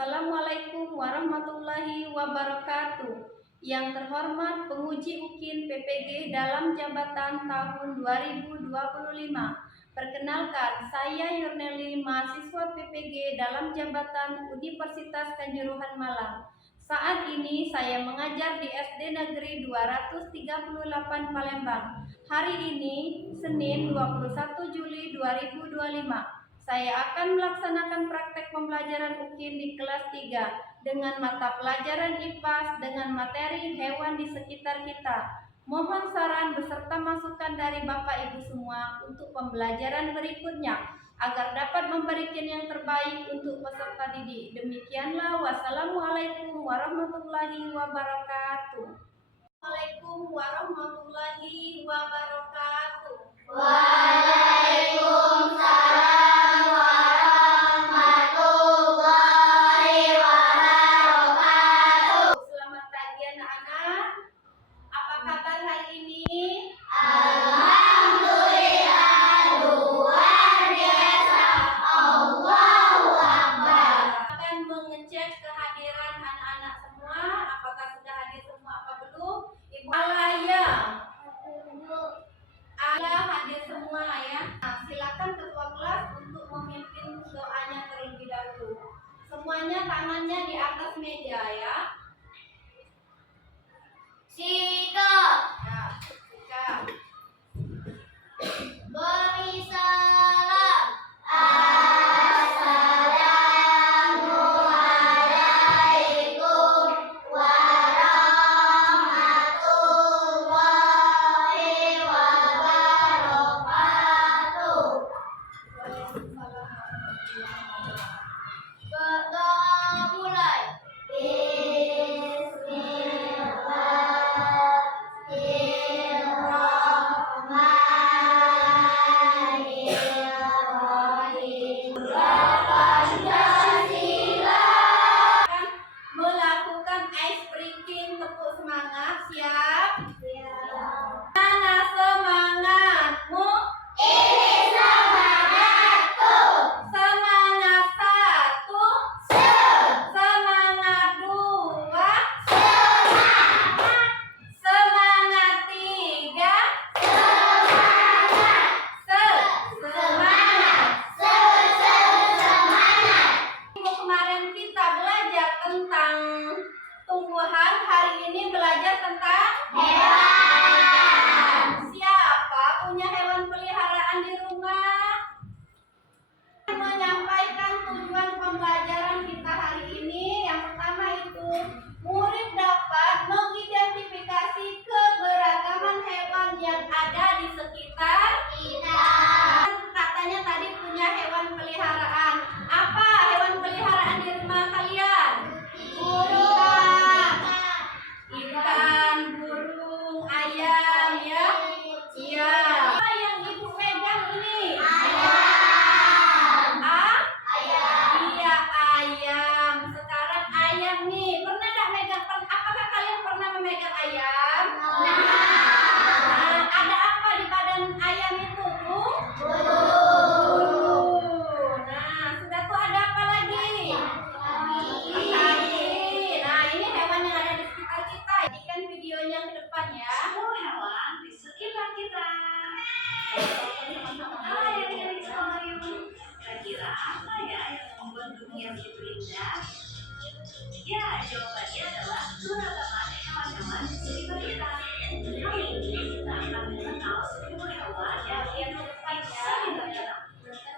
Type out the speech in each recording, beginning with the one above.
Assalamualaikum warahmatullahi wabarakatuh. Yang terhormat penguji UKIN PPG dalam jabatan tahun 2025. Perkenalkan, saya Yurneli, mahasiswa PPG dalam jabatan Universitas Kanjuruhan Malang. Saat ini saya mengajar di SD Negeri 238 Palembang. Hari ini, Senin 21 Juli 2025. Saya akan melaksanakan praktek pembelajaran UKIN di kelas 3 dengan mata pelajaran IPAS dengan materi hewan di sekitar kita. Mohon saran beserta masukan dari Bapak Ibu semua untuk pembelajaran berikutnya agar dapat memberikan yang terbaik untuk peserta didik. Demikianlah, wassalamualaikum warahmatullahi wabarakatuh. Assalamualaikum warahmatullahi wabarakatuh. Waalaikumsalam warahmatullahi wabarakatuh. Selamat pagi anak-anak. Apa kabar hari ini? Alhamdulillah, luar biasa. Allahu Akbar. Akan mengecek kehadiran anak-anak semua. Apakah sudah hadir semua apa belum? Ibu Alaya. Ayah hadir semua ya. Nah, silakan ketua kelas untuk memimpin doanya terlebih dahulu. Semuanya tangannya di atas meja ya. Sikap. Ya, sikap. Beri salam. Assalamualaikum warahmatullahi wabarakatuh. Berdoa mulai. Bismillahirrahmanirrahim. Pancasila. Melakukan ice breaking, tepuk semangat, siap? Mana semangatmu? Ini semangatku. Semangat satu, semangat dua, semangat tiga, semangat. Minggu kemarin kita belajar tentang tumbuhan, hari ini belajar tentang hewan. Siapa punya hewan peliharaan di rumah? Menyampaikan tujuan pembelajaran kita hari ini. Yang pertama itu, murid dapat mengidentifikasi keberagaman hewan yang ada di sekitar Kita. Katanya tadi punya hewan peliharaan. Apa hewan peliharaan di rumah kalian? Ikan, burung, ayam ya. Iya. Apa yang ibu pegang ini? Ayam. Ayam. Iya, ayam. Sekarang ayam nih. Pernah nggak megang? Apakah kalian pernah memegang ayam? Nah, ada apa di badan ayam itu, Bu? Nah, sudah tuh ada apa lagi? Kaki. Nah, ini hewan yang ada di sekitar kita. Jadikan videonya ke depan ya. Semua hewan di sekitar kita. Hai adik-adik sekalian, kira-kira apa ya yang membuat dunia begitu indah? Ya, jawabannya adalah keragaman hewan-hewan di sekitar kita. Kali ini kita akan mengenal 10 hewan yang bisa kita lihat.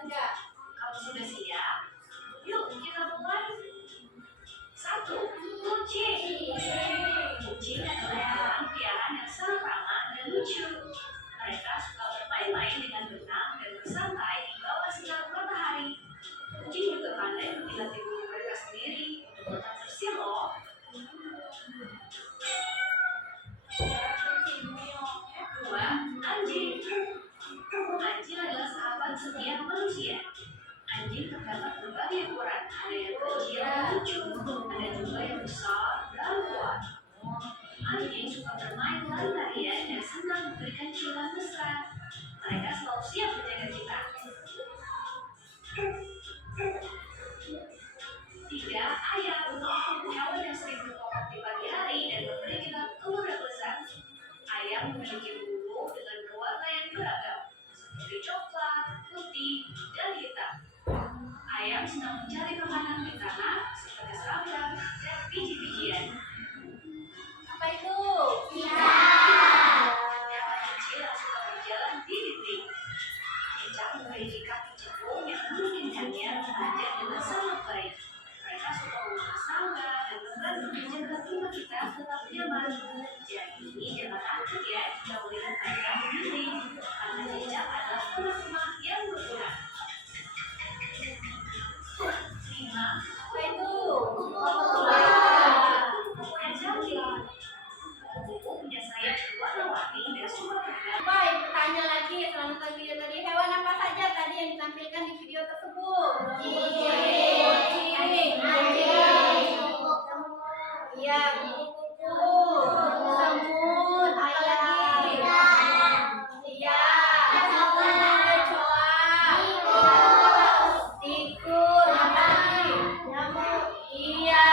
Enggak. Kamu sudah siap? Yuk kita mulai. 1. Kucing. Kucing adalah hewan peliharaan yang sangat ramah dan lucu. Mereka suka bermain-main dengan benang dan bersantai di bawah sinar matahari. Kucing juga pandai menjilati bulu mereka sendiri untuk tetap bersih loh. 2. Anjing. Anjing adalah sahabat setiap manusia. Anjing terdapat berbagai ukuran, ada yang kecil dan lucu, ada juga yang besar dan kuat. Anjing suka bermain lari-larian dan senang memberikan ciuman mesra. Mereka selalu siap menjaga kita. 3. Ayam. mencari makanan di tanah seperti serangga dan biji-bijian. Apa itu? Yang kecil suka berjalan di dinding. Cicak memiliki kaki cekung yang memungkinkannya belajar dengan sangat baik. Mereka suka memakan serangga dan membantu menjaga rumah kita tetap nyaman. Jadi jangan takut ya jika melihat mereka berdinding, karena cicak adalah teman-teman yang berguna. 5. Apa itu? Kupu dan cantik. Kupu punya sayap berwarna-warni dan suka terbang. Baik, bertanya lagi selama video tadi. Hewan apa saja tadi yang ditampilkan di video tersebut? Kucing, anjing, iya, kupu-kupu, semut, apa lagi? Iya, kecoa, tikus, apa lagi? Iya,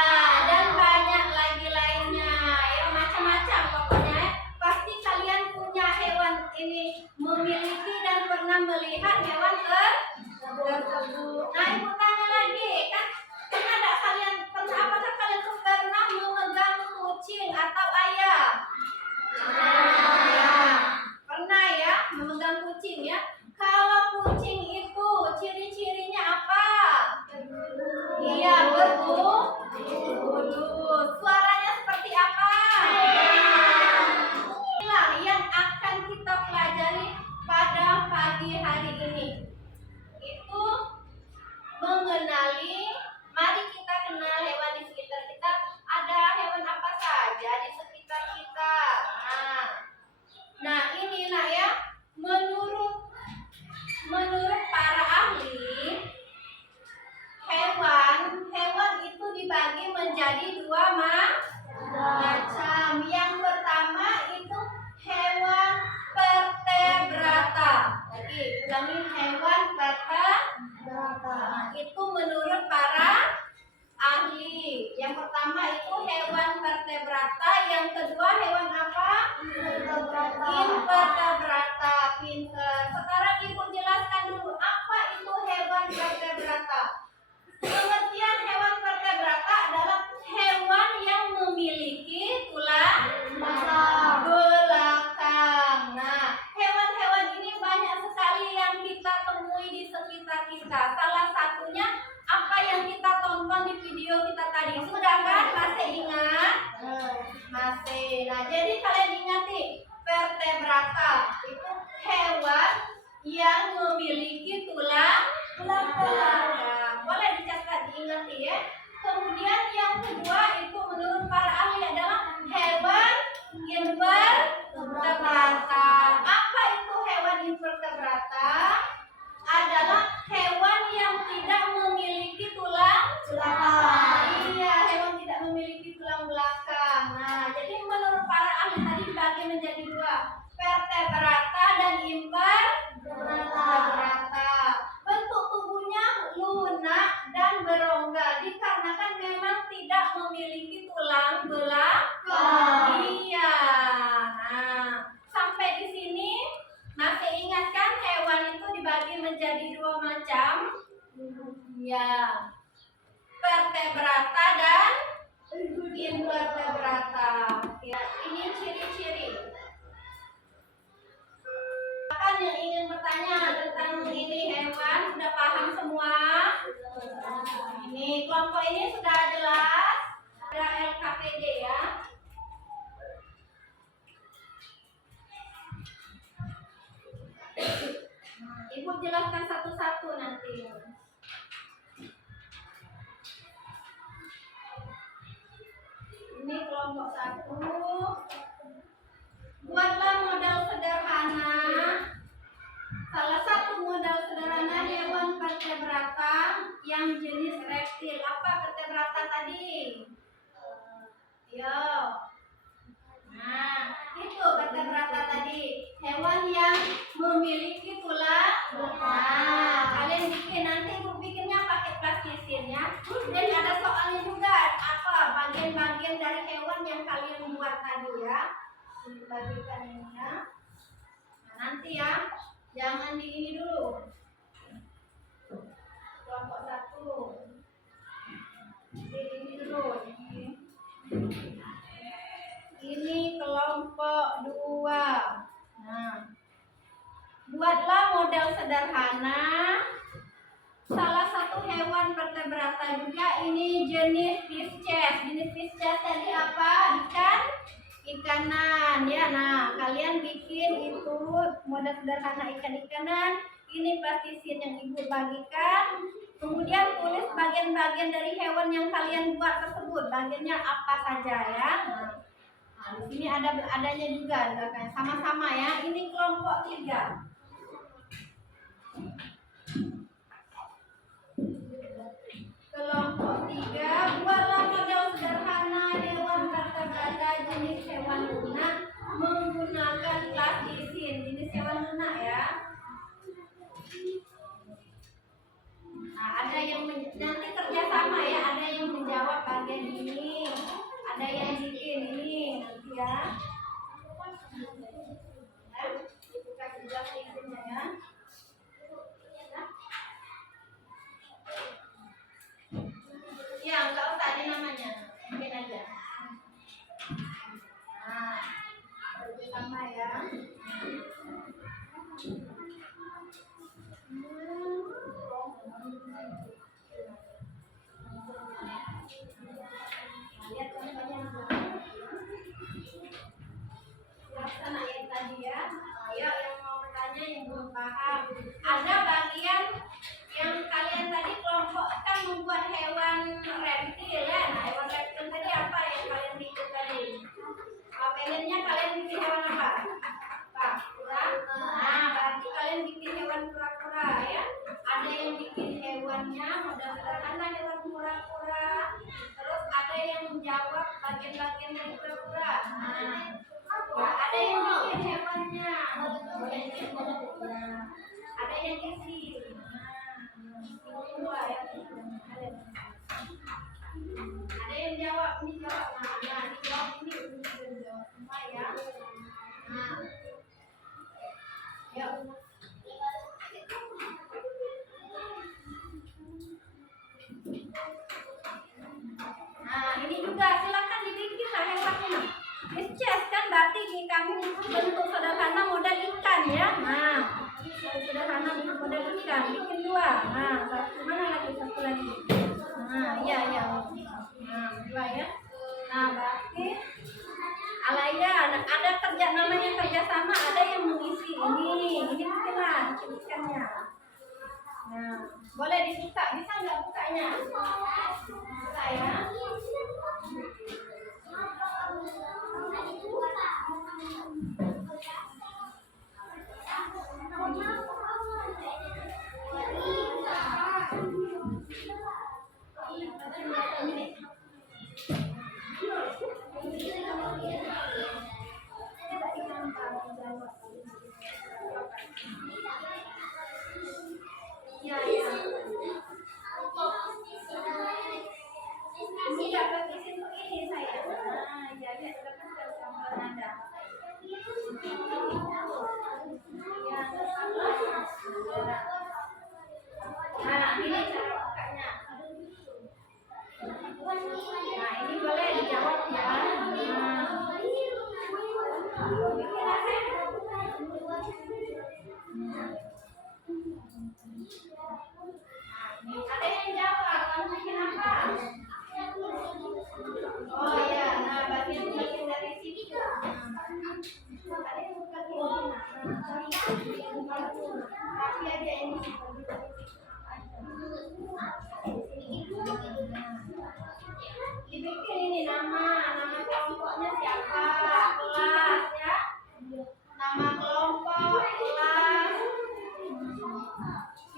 dan banyak lagi lainnya. Ya, macam-macam pokoknya. Pasti kalian punya hewan ini, memiliki dan pernah melihat hewan tersebut. Nah, ibu tanya lagi, kan apakah kalian pernah memegang kucing atau ayam? Pernah ya, memegang kucing ya. Kalau kucing itu ciri-cirinya apa? Iya, betul. Suaranya seperti apa? Inilah yang akan kita pelajari pada pagi hari ini. Itu mengenali, mari kita kenal hewan di sekitar kita. Ada hewan apa saja di sekitar kita. Nah inilah ya, menurut para ahli, hewan itu dibagi menjadi dua macam. Yang pertama itu hewan vertebrata. Lagi ulangi, hewan vertebrata. Itu menurut para ahli. Yang pertama itu hewan vertebrata, yang kedua hewan apa? Invertebrata. Pinter. Sekarang ibu jelaskan dulu apa itu hewan vertebrata. Pengertian hewan vertebrata adalah hewan yang memiliki tulang belakang. Nah, hewan-hewan ini banyak sekali yang kita temui di sekitar kita. Salah satunya apa yang kita tonton di video kita tadi. Sudah kan? Masih ingat? Masih. Nah, jadi kalian ingati, vertebrata itu hewan yang memiliki tulang belakang. Boleh dicatat, diingati ya. Kemudian yang kedua itu menurut para ahli adalah hewan invertebrata. Apa itu hewan invertebrata? Adalah hewan yang tidak memiliki tulang belakang. Iya, hewan tidak memiliki tulang belakang. Nah, jadi menurut para ahli tadi dibagi menjadi dua, vertebrata dan invertebrata. Bentuk tubuhnya lunak dan berongga dikarenakan memang tidak memiliki tulang belakang. Iya. Nah, sampai di sini masih ingat kan hewan itu dibagi menjadi dua macam? Ya. Vertebrata dan invertebrata. Ya, ini ciri-ciri. Kan yang ingin bertanya tentang ini hewan sudah paham semua? Ini kelompok ini sudah jelas. Ada LKPD ya. Ibu jelaskan satu-satu nanti. Ini kelompok satu. Buatlah modal sederhana. Salah satu modal sederhana hewan vertebrata yang jenis reptil. Apa vertebrata tadi? Yo. Nah, itu vertebrata tadi. Hewan yang memiliki tulang. Nah, kalian bikin, nanti ibu bikinnya pakai plastisin ya. Dan ada soalnya juga, apa bagian-bagian dari hewan yang kalian buat tadi ya. Bagikan ini ya. Nah, nanti ya, jangan di ini dulu. Kelompok satu. juga ini jenis Pisces. Jenis Pisces tadi apa? Ikanan ya. Nah, kalian bikin itu model sederhana ikan-ikanan. Ini plastisin yang ibu bagikan. Kemudian tulis bagian-bagian dari hewan yang kalian buat tersebut. Bagiannya apa saja ya. Nah, di sini adanya juga sama-sama ya. Ini kelompok 3. Kelompok 3, buatlah model sederhana hewan vertebrata jenis hewan lunak menggunakan plastisin. Jenis hewan lunak ya. Nah, ada yang nanti kerjasama ya, ada yang menjawab bagian ini, ada yang bikin ini nanti ya. Buka juga isinya ya. Ya, enggak usah ada namanya, bikin aja. Nah, kerjasama ya. Lihat contohnya. Laksana yang tadi ya. Ayo yang mau bertanya yang belum paham. Ada bagian yang kalian tadi kelompokkan membuat hewan reptil ya. Nah, hewan reptil tadi apa yang kalian bikin tadi? Apelnya kalian bikin hewan apa? Kura-kura. Nah, berarti kalian bikin hewan kura-kura ya. Ada yang bikin hewannya model sederhana hewan kura-kura. Terus ada yang menjawab bagian-bagian dari kura-kura. Nah, ya, ada yang bikin hewannya. Nah, ada yang isi. Nah, ya. Ada yang jawab, ini jawab. Nah, dijawab ini jawab semua ya. Nah, ya. Nah, ini juga silakan dibikin lah hewannya. Pisces kan berarti di kami bentuk sederhana model ikan ya. Nah, sederhana bentuk model ikan, bikin 2. Nah, mana lagi satu lagi? Nah, iya ya. Nah, 2 ya. Nah, berarti Alaya ada kerja namanya kerjasama, ada yang mengisi ini bikinlah ikannya. Nah, boleh dibuka, bisa nggak bukanya? Buka ya. Ya, ya. Ini dapat isi untuk ini saya. Nah, ya, ya, dapat gambar Anda. Nah, ini cara bukanya. Nah, ini boleh dijawab ya. Ada yang jawab, kamu bikin apa? Oh ya, nah bagian-bagian dari situ. Ada yang bukan ini. Tapi aja ini. Dibikin ini nama kelompoknya siapa? Kelas ya. Nama kelompok, kelas.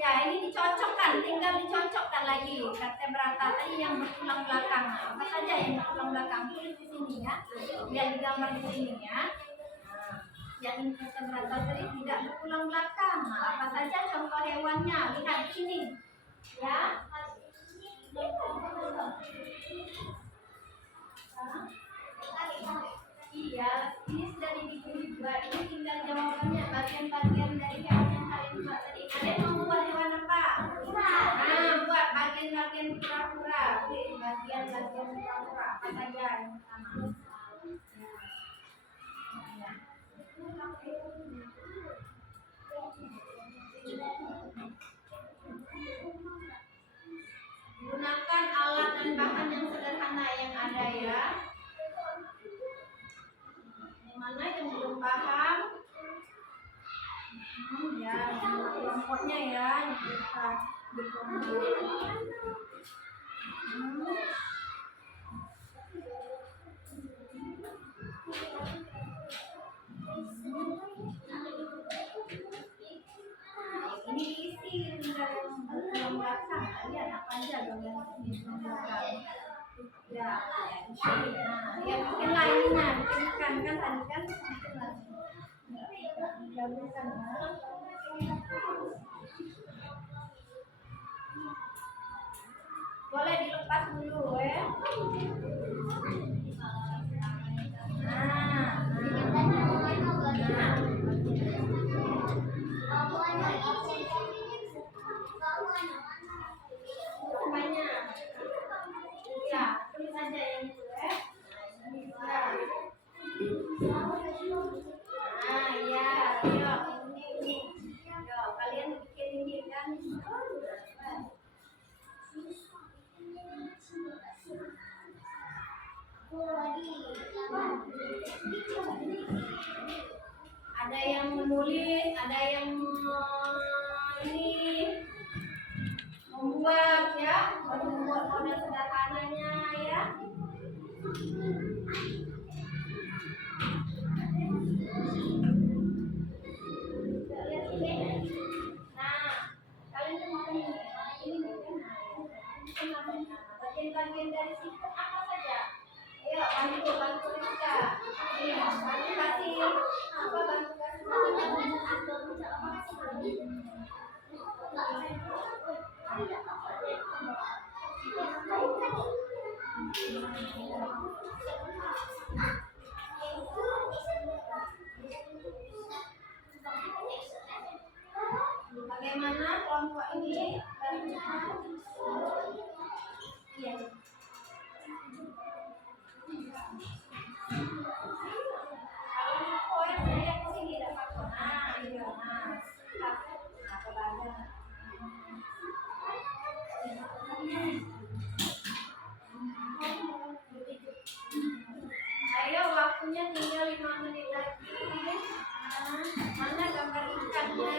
Ya, ini dicocokkan, tinggal dicocokkan lagi vertebrata tadi yang bertulang belakang. Apa saja yang bertulang belakang tulis di sini ya. Lihat di gambar di sini ya. Nah, yang vertebrata tadi tidak bertulang belakang. Nah, apa saja contoh hewannya? Lihat di sini. Ya. Iya, ini sudah dibikin juga. Ini tinggal jawabannya bagian-bagian dari hewan yang kalian buat tadi. Kalian mau buat hewan apa? Nah, buat bagian-bagian kura-kura. Bagian-bagian kura-kura apa saja yang pertama? Guna menggunakan alat dan bahan yang sederhana yang ada ya. Yang mana yang belum paham? Ya, kelompoknya ya yang kita dikelompok. Ini isi tinggal yang belakang, lihat apa aja dong yang belakang. Ya, isi. Nah, ya bikin lainnya, bikinkan kan tadi kan digabungkan ya. Boleh dilepas dulu ya. Banyak. Ya, tulis aja yang itu ya. Nah, ya, yuk, ini. Yuk, kalian bikin ini kan. Ada yang menulis, ada yang ini membuat ya, membuat model sederhananya ya. Lihat ini. Nah, kalian semua ini bagian-bagian dari situ apa saja? Ayo bantu Rizka. Iya, bantu kasih apa bantu bagaimana kelompok ini? Iya. Kalau ini poin saya ke sini dapat poin. Nah, iya, nah, pelajaran. Ayo, waktunya tinggal 5 menit lagi. Nah, mana gambar ikannya?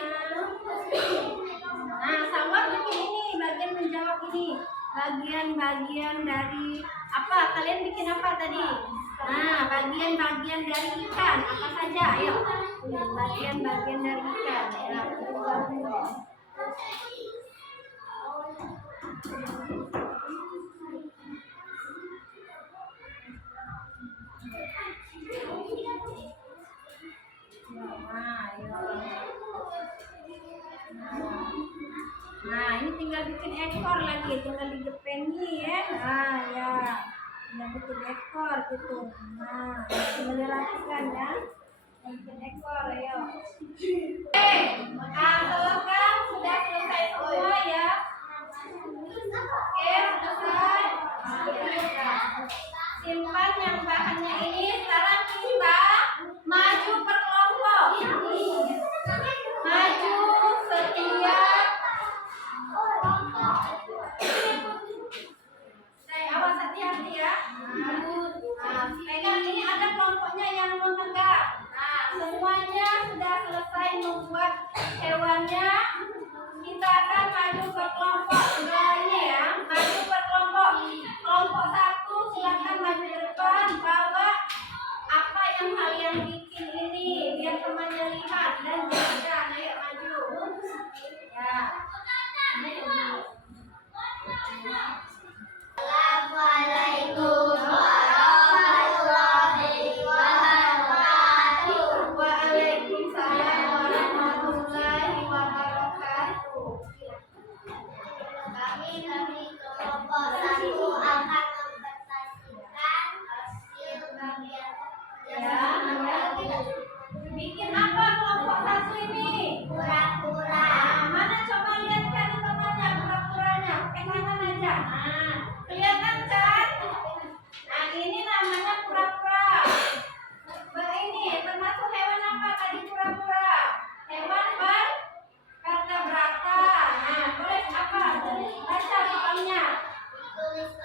Nah, Sawat bikin ini, bagian menjawab ini. Bagian-bagian dari apa? Kalian bikin apa tadi? Nah, bagian-bagian dari ikan apa saja? Ayo, bagian-bagian dari ikan. Ya, nah, ini tinggal bikin ekor lagi, tinggal digepeni ya. Nah, ya, tinggal bikin ekor gitu. Nah, tinggal dirapikan ya. Bikin ekor, ayo. Kan sudah selesai semua ya. Oke, selesai. Simpan yang bahannya ini. Sekarang kita maju per kelompok. Maju setiap. Awas hati-hati ya. Nah, pegang ini ada kelompoknya yang menegak. Nah, semuanya sudah selesai membuat hewannya. Kita akan maju ke kelompok. Nah, ini ya, maju ke kelompok. Kelompok 1 silakan maju ke depan, bawa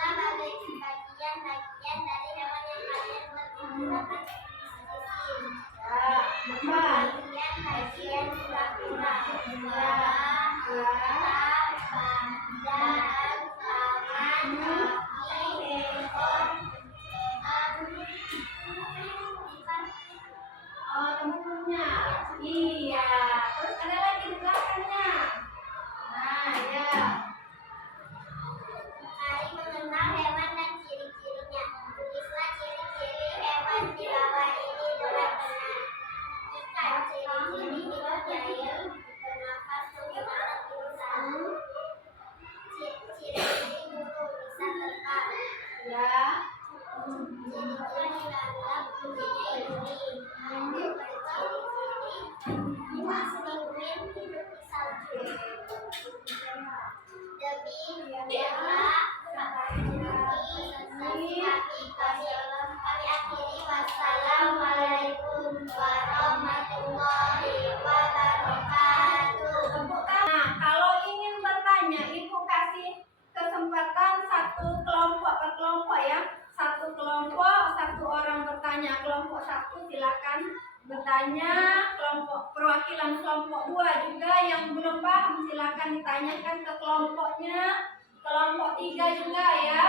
sebagai bagian-bagian dari hewan yang kalian gunakan seperti bagian-bagian kura-kura, badan, tangan, kaki, ekor, Oh, teman-temannya. Iya. Terus ada lagi di belakangnya. Nah, ya. Mari mengenal hewan dan ciri-cirinya. Tulislah ciri-ciri hewan di bawah ini dengan benar. Jika ciri-ciri hidup jahil, bernafas menggunakan tulisan. Ciri-ciri burung bisa terbang. Ya. Ciri-ciri lalap bunyinya ini. Ciri-ciri emas penguin hidup di salju. Demi menjaga kami akhiri. Wassalamualaikum warahmatullahi wabarakatuh. Nah, kalau ingin bertanya, Ibu kasih kesempatan satu kelompok per kelompok ya. Satu kelompok, satu orang bertanya. Kelompok satu silakan bertanya. Kelompok perwakilan kelompok 2 juga yang belum paham silakan ditanyakan ke kelompoknya. Kelompok 3 juga ya.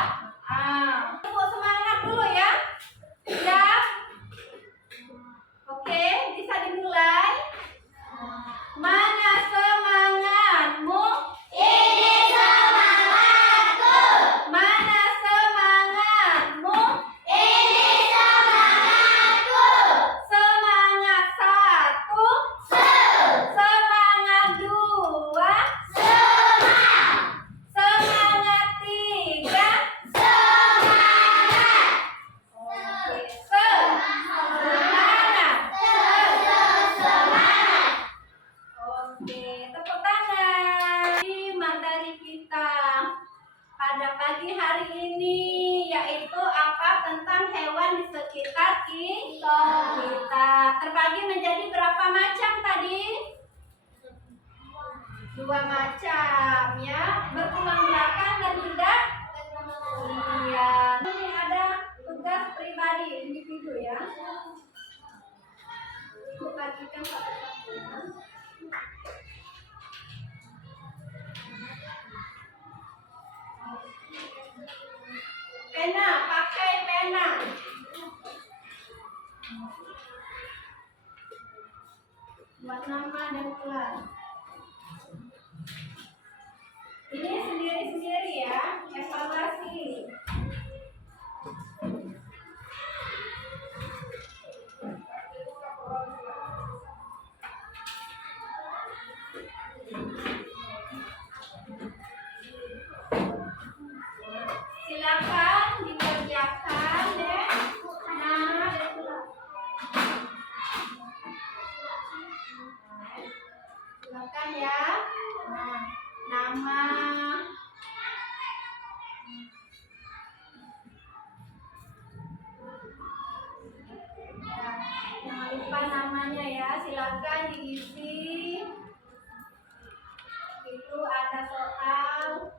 Ibu semangat dulu ya. Siap? Oke, bisa dimulai. Mana semangatmu? Ini semangatku. Mana semangatmu? Ini semangatku. Semangat 1, semangat 2, semangat 3. Oke, semangat. Oke, tepuk tangan. Di materi kita pada pagi hari ini yaitu apa tentang hewan di sekitar kita. Terbagi menjadi berapa macam tadi? 2 macam ya. Bertulang belakang dan tidak. Iya. Ini ada tugas pribadi individu ya. Ibu bagikan satu-satu. Pena, pakai pena. Buat nama dan kelas. Ini sendiri-sendiri ya, evaluasi. Silakan dikerjakan deh. Nama dan kelas. Silakan ya. Nah, nama. Jangan lupa namanya ya. Silakan diisi. Itu ada soal.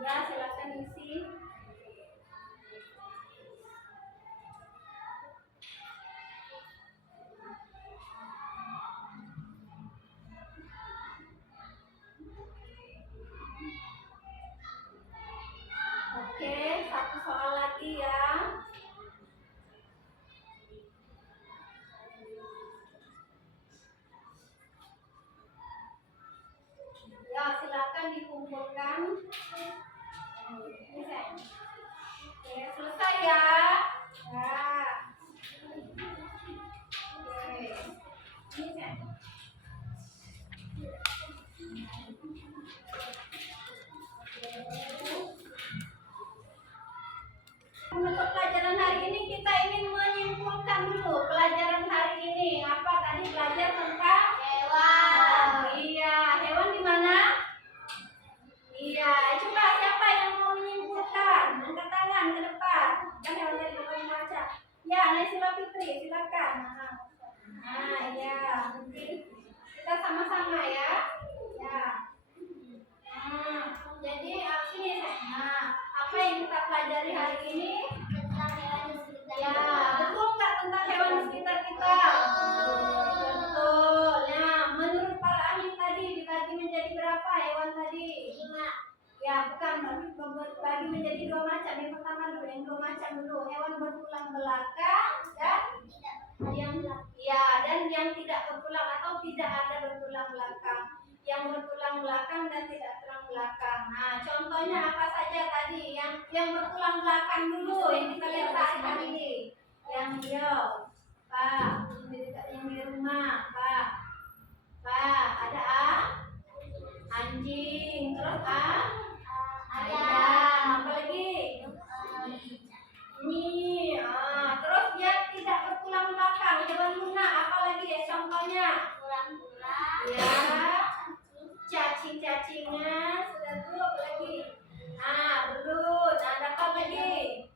Ya, silakan isi. Oke, satu soal lagi ya. Ya, silakan dikumpulkan. Bisa. Oke, selesai ya. Ya. Oke. Bisa. Untuk pelajaran hari ini kita ingin menyimpulkan dulu pelajaran hari ini. Apa tadi belajar tentang bagi menjadi dua macam. Yang pertama dulu, yang dua macam dulu, hewan bertulang belakang dan yang tidak bertulang atau tidak ada bertulang belakang. Yang bertulang belakang dan tidak tulang belakang. Nah, contohnya apa saja tadi? Yang bertulang belakang dulu yang kita lihat saat ini. Yang hijau, Pak. Yang di rumah, Pak. Ada anjing, terus ayam, apa lagi? Ini, terus dia tidak bertulang belakang, hewan lunak, apa lagi ya contohnya? Ya, cacing-cacingan, sudah tuh apa lagi? Belut, ada apa lagi?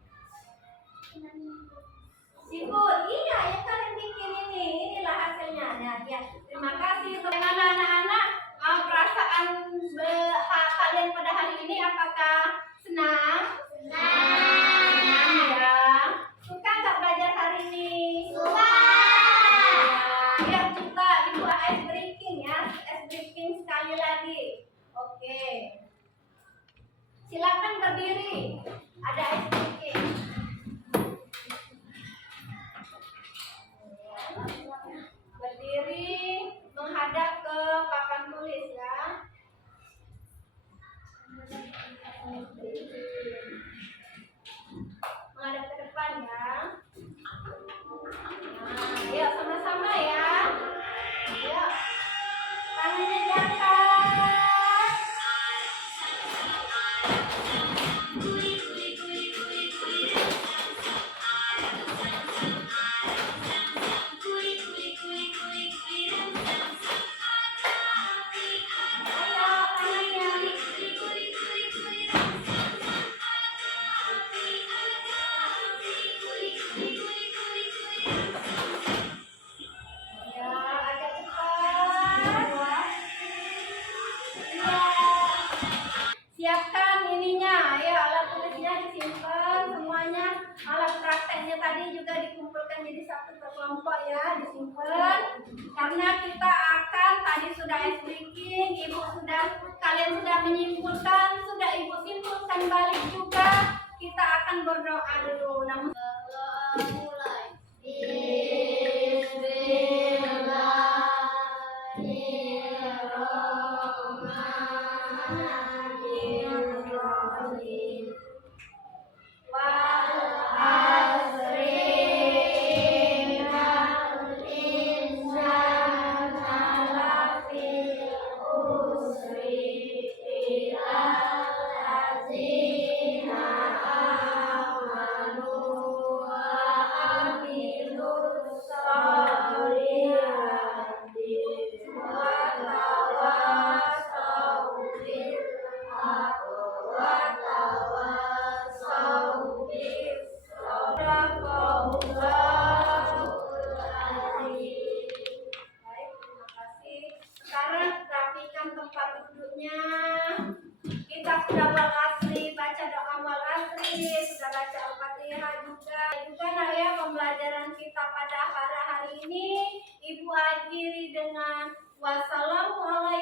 Siput, iya yang kalian bikin inilah hasilnya. Ya. Terima kasih. Bagaimana anak-anak? Perasaan kalian pada hari ini apakah senang? Senang ya. Suka nggak belajar hari ini? Suka. Ya, kita ibu ice breaking ya. Ice breaking sekali lagi. Oke. Silakan berdiri. Ada ice breaking. Berdiri menghadap ke papan tulis ya. Menghadap ke depan ya. Yuk sama-sama ya. Yuk. Tangannya diangkat. Siapkan ininya, ya alat tulisnya disimpan semuanya, alat prakteknya tadi juga dikumpulkan jadi satu kelompok ya, disimpan karena kita akan tadi sudah ice breaking, kalian sudah menyimpulkan, sudah ibu simpulkan balik juga, kita akan berdoa dulu. Namun mulai. Sekarang rapikan tempat duduknya. Kita sudah wal-asri, baca doa wal-asri, sudah baca Al-Fatihah juga nah ya pembelajaran kita pada hari ini. Ibu akhiri dengan wassalamualaikum